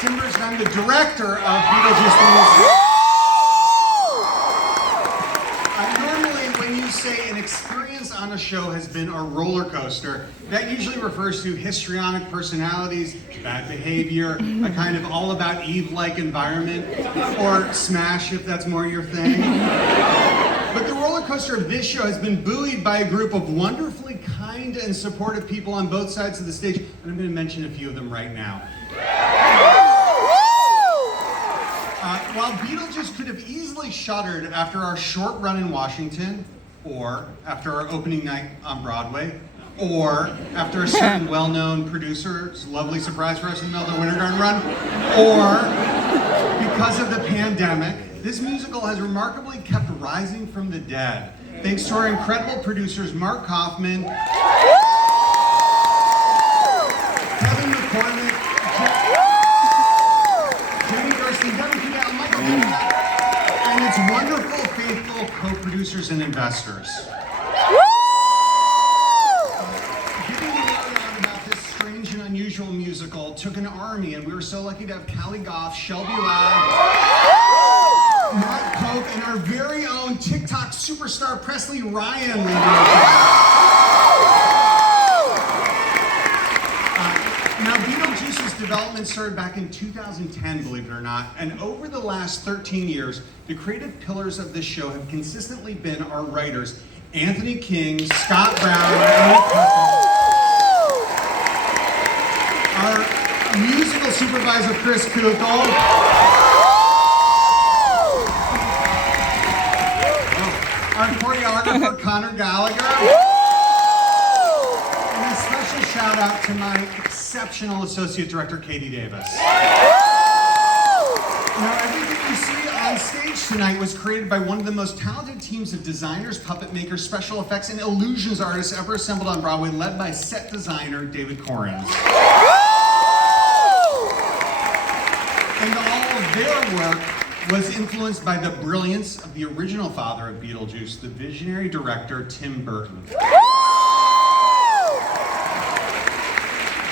Timbers, and I'm the director of Beetlejuice the Musical. Normally, when you say an experience on a show has been a roller coaster, that usually refers to histrionic personalities, bad behavior, a kind of all-about-Eve-like environment, or Smash if that's more your thing. But the roller coaster of this show has been buoyed by a group of wonderfully kind and supportive people on both sides of the stage, and I'm going to mention a few of them right now. While Beetlejuice could have easily shuttered after our short run in Washington, or after our opening night on Broadway, or after a certain well-known producer's lovely surprise for us in the middle of the Winter Garden run, or because of the pandemic, this musical has remarkably kept rising from the dead. Thanks to our incredible producers, Mark Kaufman, Kevin McCormick, Jamie Gerstein, Devin Cadell, Michael Bennett, and its wonderful, faithful co-producers and investors. Getting the word out about this strange and unusual musical took an army, and we were so lucky to have Callie Goff, Shelby Ladd, Mark Pope, and our very own TikTok superstar Presley Ryan leading Now, Beetlejuice's development started back in 2010, believe it or not, and over the last 13 years, the creative pillars of this show have consistently been our writers, Anthony King, Scott Brown, and Eric Puckett, our musical supervisor, Chris Kuchel, our choreographer, Connor Gallagher, and a special shout out to my exceptional associate director, Katie Davis. Now, everything you see on stage tonight was created by one of the most talented teams of designers, puppet makers, special effects, and illusions artists ever assembled on Broadway, led by set designer David Corrins. And all of their work was influenced by the brilliance of the original father of Beetlejuice, the visionary director, Tim Burton.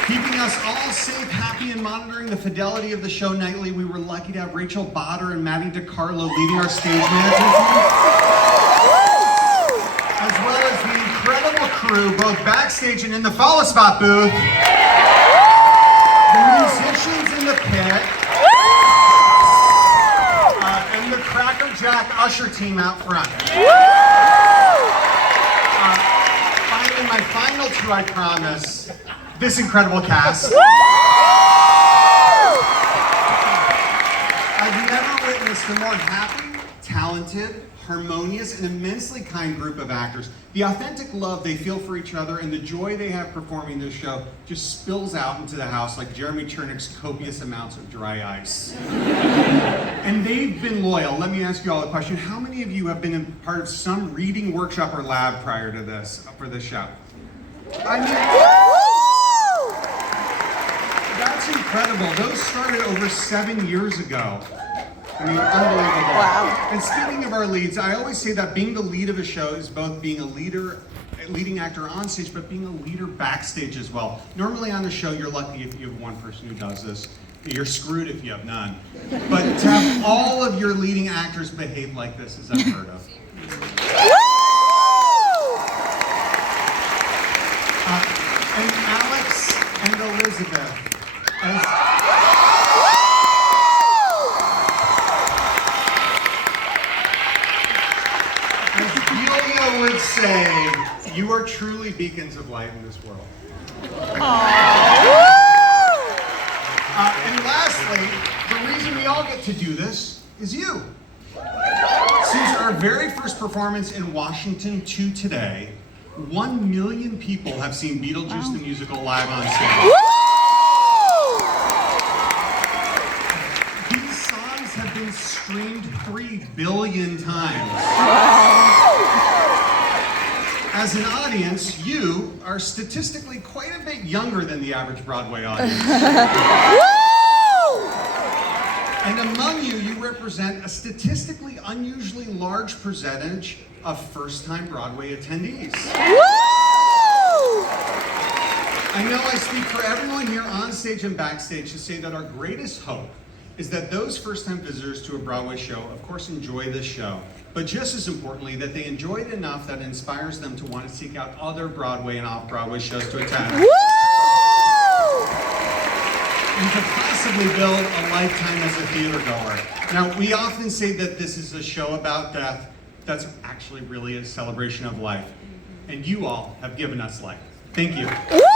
Keeping us all safe, happy, and monitoring the fidelity of the show nightly, we were lucky to have Rachel Botter and Maddie DiCarlo leading our stage management team, as well as the incredible crew, both backstage and in the Follow Spot booth, the musicians in the pit, and the Cracker Jack usher team out front. Finally, my final two, I promise. This incredible cast. I've never witnessed a more happy, talented, harmonious, and immensely kind group of actors. The authentic love they feel for each other and the joy they have performing this show just spills out into the house like Jeremy Chernick's copious amounts of dry ice. And they've been loyal. Let me ask you all a question. How many of you have been in part of some reading workshop or lab prior to this, for this show? I mean, that's incredible. Those started over 7 years ago. I mean, unbelievable. Wow. And speaking of our leads, I always say that being the lead of a show is both being a leading actor on stage, but being a leader backstage as well. Normally on a show, you're lucky if you have one person who does this. You're screwed if you have none. But to have all of your leading actors behave like this is unheard of. And Alex and Elizabeth, as Delia would say, you are truly beacons of light in this world. And lastly, the reason we all get to do this is you. Since our very first performance in Washington to today, 1 million people have seen Beetlejuice the Musical live on stage. These songs have been streamed 3 billion times. As an audience, you are statistically quite a bit younger than the average Broadway audience. And among you, you represent a statistically unusually large percentage of first-time Broadway attendees. I know I speak for everyone here on stage and backstage to say that our greatest hope is that those first-time visitors to a Broadway show, of course, enjoy this show, but just as importantly, that they enjoy it enough that it inspires them to want to seek out other Broadway and off-Broadway shows to attend. Woo! And to possibly build a lifetime as a theater goer. Now, we often say that this is a show about death. That's actually really a celebration of life. And you all have given us life. Thank you. Woo!